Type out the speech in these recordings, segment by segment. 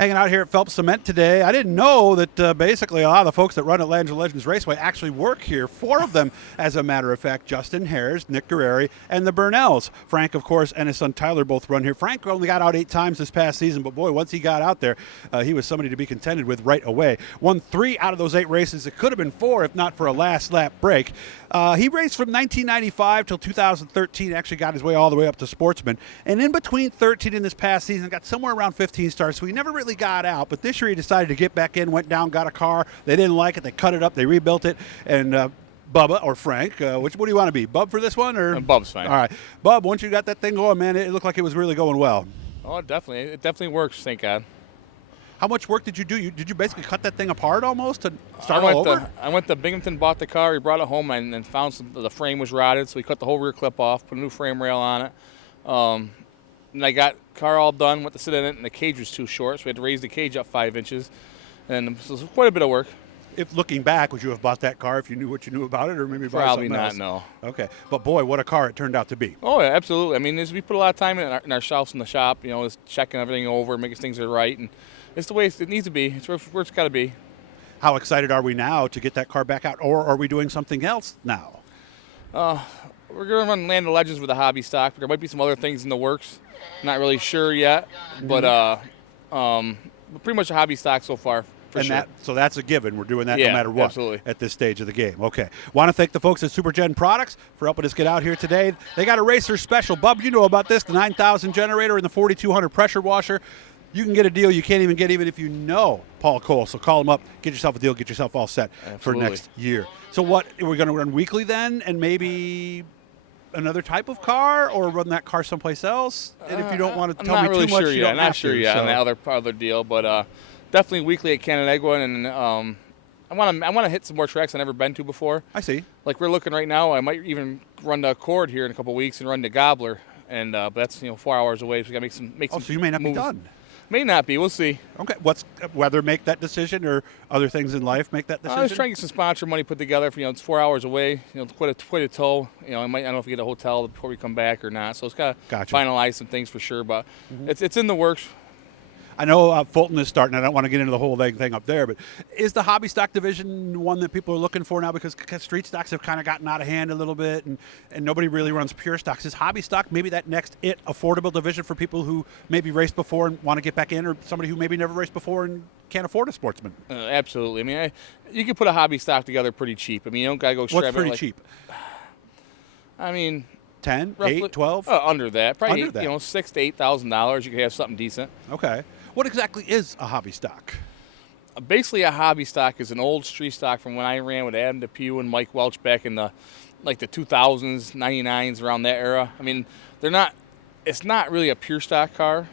Hanging out here at Phelps Cement today. I didn't know that basically a lot of the folks that run Atlanta Legends Raceway actually work here. 4 of them, as a matter of fact. Justin Hares, Nick Guerreri, and the Burnells. Frank, of course, and his son Tyler both run here. Frank only got out 8 times this past season, but boy, once he got out there, he was somebody to be contended with right away. Won 3 out of those 8 races. It could have been 4 if not for a last lap break. He raced from 1995 till 2013, actually got his way all the way up to Sportsman. And in between 13 and this past season, got somewhere around 15 starts, so he never really got out. But this year he decided to get back in, went down, got a car. They didn't like it. They cut it up. They rebuilt it. And Bubba or Frank, what do you want to be? Bub for this one? Or Bub's fine. All right. Bub, once you got that thing going, man, it looked like it was really going well. Oh, definitely. It definitely works, thank God. How much work did you do? Did you basically cut that thing apart almost to start all over? I went to Binghamton, bought the car. He brought it home and found the frame was rotted, so we cut the whole rear clip off, put a new frame rail on it. And I got the car all done, went to sit in it, and the cage was too short, so we had to raise the cage up 5 inches. And so it was quite a bit of work. If looking back, would you have bought that car if you knew what you knew about it, or maybe bought Probably something not, else? no. Okay. But boy, what a car it turned out to be. Oh, yeah, absolutely. I mean, we put a lot of time in ourselves in the shop, just checking everything over, making things are right, and it's the way it needs to be. It's where it's got to be. How excited are we now to get that car back out, or are we doing something else now? We're going to run Land of Legends with a hobby stock. There might be some other things in the works. Not really sure yet, but pretty much a hobby stock so far. So that's a given. We're doing that no matter what absolutely. At this stage of the game. Okay. Want to thank the folks at SuperGen Products for helping us get out here today. They got a racer special. Bub, you know about this, the 9,000 generator and the 4,200 pressure washer. You can get a deal you can't even get even if you know Paul Cole. So call him up, get yourself a deal, get yourself all set for next year. So what, we're going to run weekly then, and maybe another type of car, or run that car someplace else? And if you don't want to tell me really too much, sure you don't I'm not have sure to, yet so. on the other deal, but definitely weekly at Canandaigua, and I want to hit some more tracks I've never been to before. I see. Like we're looking right now, I might even run the Accord here in a couple of weeks and run the Gobbler, and but that's 4 hours away, so we got to make some. So you may not moves. be done. May not be. We'll see. Okay. Whether make that decision or other things in life make that decision? I was trying to get some sponsor money put together for it's 4 hours away. Quite a tow. I don't know if we get a hotel before we come back or not. So it's got to finalize some things for sure. But it's in the works. I know Fulton is starting. I don't want to get into the whole thing up there, but is the hobby stock division one that people are looking for now, because street stocks have kind of gotten out of hand a little bit, and nobody really runs pure stocks? Is hobby stock maybe that next affordable division for people who maybe raced before and want to get back in, or somebody who maybe never raced before and can't afford a Sportsman? Absolutely. I mean, you can put a hobby stock together pretty cheap. I mean, you don't got to go extravagant. What's pretty cheap? I mean, 10, roughly, 8, 12? Under that. Probably under that. $6,000 to $8,000. You could have something decent. Okay. What exactly is a hobby stock? Basically, a hobby stock is an old street stock from when I ran with Adam Depew and Mike Welch back in the 2000s, 99s, around that era. I mean, it's not really a pure stock car.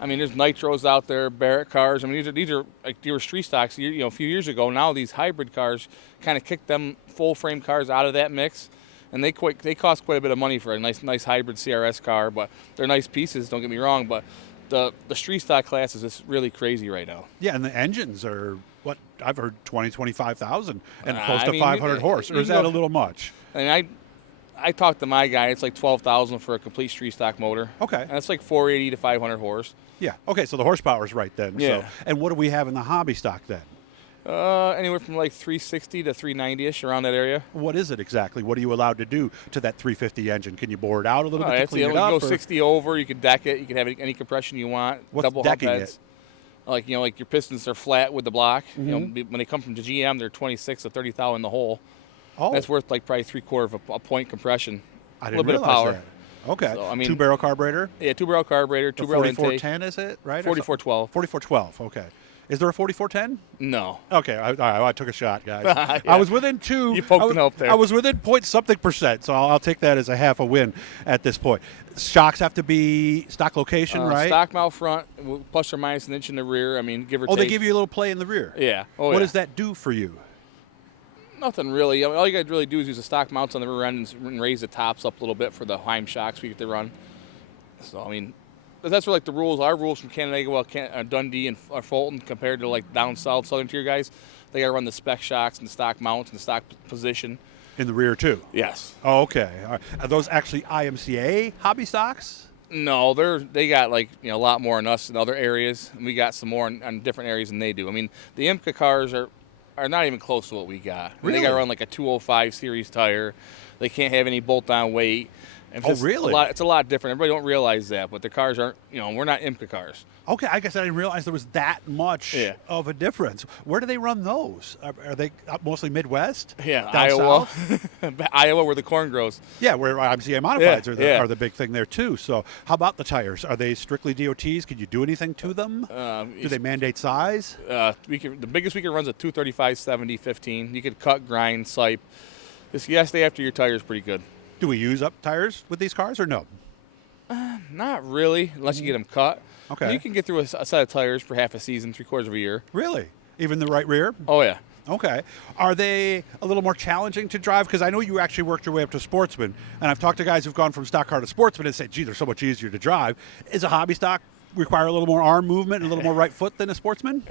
I mean, there's nitros out there, Barrett cars. I mean, these are like they were street stocks a few years ago. Now these hybrid cars kind of kicked them full frame cars out of that mix, and they cost quite a bit of money for a nice hybrid CRS car. But they're nice pieces. Don't get me wrong, but the street stock class is just really crazy right now. Yeah, and the engines are what I've heard 25,000 and close to 500 horse. Or is that a little much? And I talked to my guy. It's like 12,000 for a complete street stock motor. Okay, and it's like 480 to 500 horse. Yeah. Okay, so the horsepower is right then. Yeah. So, and what do we have in the hobby stock then? Anywhere from like 360 to 390-ish, around that area. What is it exactly? What are you allowed to do to that 350 engine? Can you bore it out a little bit to clean it up? You can go 60 over. You can deck it. You can have any compression you want. What's double decking hump heads. Like your pistons are flat with the block. When they come from the GM, they're 26 to 30 thou in the hole. Oh, that's worth like probably 3/4 of a point compression. I didn't realize a little bit of power. That. Okay. So, I mean, 2-barrel carburetor. Yeah, 2-barrel carburetor, 2-barrel intake. 4410 is it right? 4412. 4412. Okay. Is there a 4410? No. Okay, I took a shot, guys. Yeah. I was within 2. You poked and hoped there. I was within point something %, so I'll take that as a half a win at this point. Shocks have to be stock location, right? Stock mount front, plus or minus an inch in the rear. I mean, give or take. Oh, they give you a little play in the rear. Yeah. What does that do for you? Nothing really. I mean, all you got to really do is use the stock mounts on the rear end and raise the tops up a little bit for the Heim shocks we get to run. So, I mean, that's where, like, the rules, our rules from Canandaigua, Dundee, and Fulton compared to, like, down south, southern tier guys. They got to run the spec shocks and the stock mounts and the stock position. In the rear, too? Yes. Oh, okay. All right. Are those actually IMCA hobby stocks? No, they got like a lot more than us in other areas, and we got some more in different areas than they do. I mean, the IMCA cars are not even close to what we got. I mean, Really? They got to run like a 205 series tire. They can't have any bolt-on weight. And Oh, really? It's a lot different. Everybody don't realize that, but the cars aren't. We're not IMCA cars. Okay, I guess I didn't realize there was that much Yeah. of a difference. Where do they run those? Are they up mostly Midwest? Yeah, Down Iowa, south? Iowa, where the corn grows. Yeah, where IMCA modifieds Yeah. are the big thing there too. So, how about the tires? Are they strictly DOTs? Can you do anything to them? Do they mandate size? The biggest we can run is a 235 70 15. You could cut, grind, sipe. You gotta stay after your tires pretty good. Do we use up tires with these cars or no? Not really, unless you get them cut. Okay. You can get through a set of tires for half a season, 3/4 of a year. Really? Even the right rear? Oh yeah. Okay. Are they a little more challenging to drive? Because I know you actually worked your way up to sportsman, and I've talked to guys who've gone from stock car to sportsman and say, gee, they're so much easier to drive. Is a hobby stock require a little more arm movement and a little more right foot than a sportsman?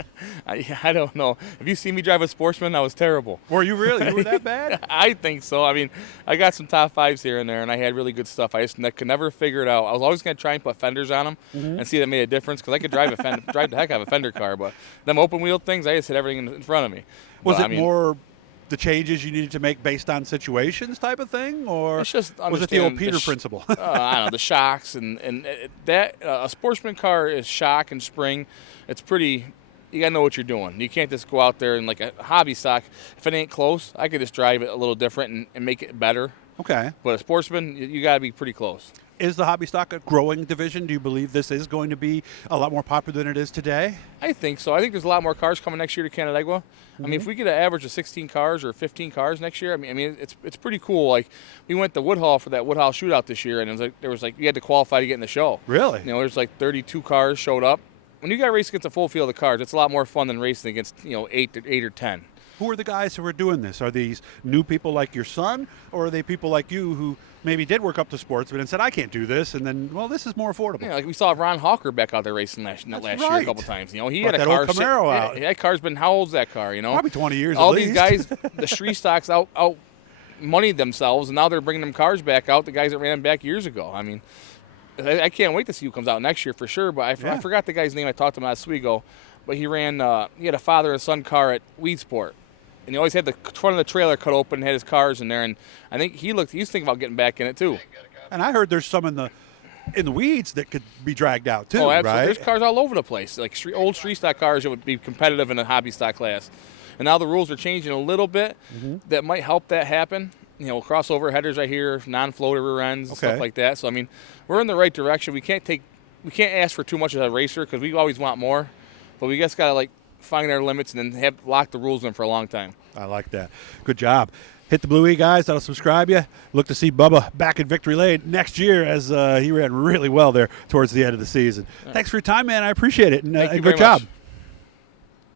I don't know. If you see me drive a Sportsman, I was terrible. Were you really? You were that bad? I think so. I mean, I got some top fives here and there, and I had really good stuff. I just could never figure it out. I was always going to try and put fenders on them and see if that made a difference, because I could drive drive the heck out of a fender car, but them open wheel things, I just hit everything in front of me. Was But, it more the changes you needed to make based on situations type of thing, or It's just was it the old understanding Peter the principle? I don't know, the shocks and that a Sportsman car is shock and spring. It's pretty. You gotta know what you're doing. You can't just go out there and like a hobby stock. If it ain't close, I could just drive it a little different and make it better. Okay. But a Sportsman, you gotta be pretty close. Is the hobby stock a growing division? Do you believe this is going to be a lot more popular than it is today? I think so. I think there's a lot more cars coming next year to Canandaigua. I mean, if we get an average of 16 cars or 15 cars next year, I mean, it's pretty cool. Like, we went to Woodhall for that Woodhall shootout this year, and there was you had to qualify to get in the show. Really? There's like 32 cars showed up. When you got to race against a full field of cars, it's a lot more fun than racing against 8 or 10. Who are the guys who are doing this? Are these new people like your son, or are they people like you who maybe did work up to sportsman and said, I can't do this, and then, well, this is more affordable? Yeah, like we saw Ron Hawker back out there racing last year right. a couple times. He Brought had a that car. old Camaro out. That car's been, how old's that car? Probably 20 years All at these least. guys, the street stocks out moneyed themselves, and now they're bringing them cars back out. The guys that ran them back years ago. I mean, I can't wait to see who comes out next year for sure. But I forgot the guy's name. I talked to him last week ago, but he had a father and son car at Weedsport. And he always had the front of the trailer cut open and had his cars in there. And I think he's thinking about getting back in it too. And I heard there's some in the weeds that could be dragged out too, Oh, absolutely. right? There's cars all over the place, like old street stock cars that would be competitive in a hobby stock class. And now the rules are changing a little bit. That might help that happen. Crossover headers, I hear, non-floater rear ends, and stuff like that. So I mean, we're in the right direction. We can't ask for too much as a racer because we always want more, but we just gotta find our limits and then lock the rules in for a long time. I like that. Good job. Hit the Blue E, guys. That'll subscribe you. Look to see Bubba back at Victory Lane next year, as he ran really well there towards the end of the season. Thanks for your time, man. I appreciate it. And Thank you good very much. job.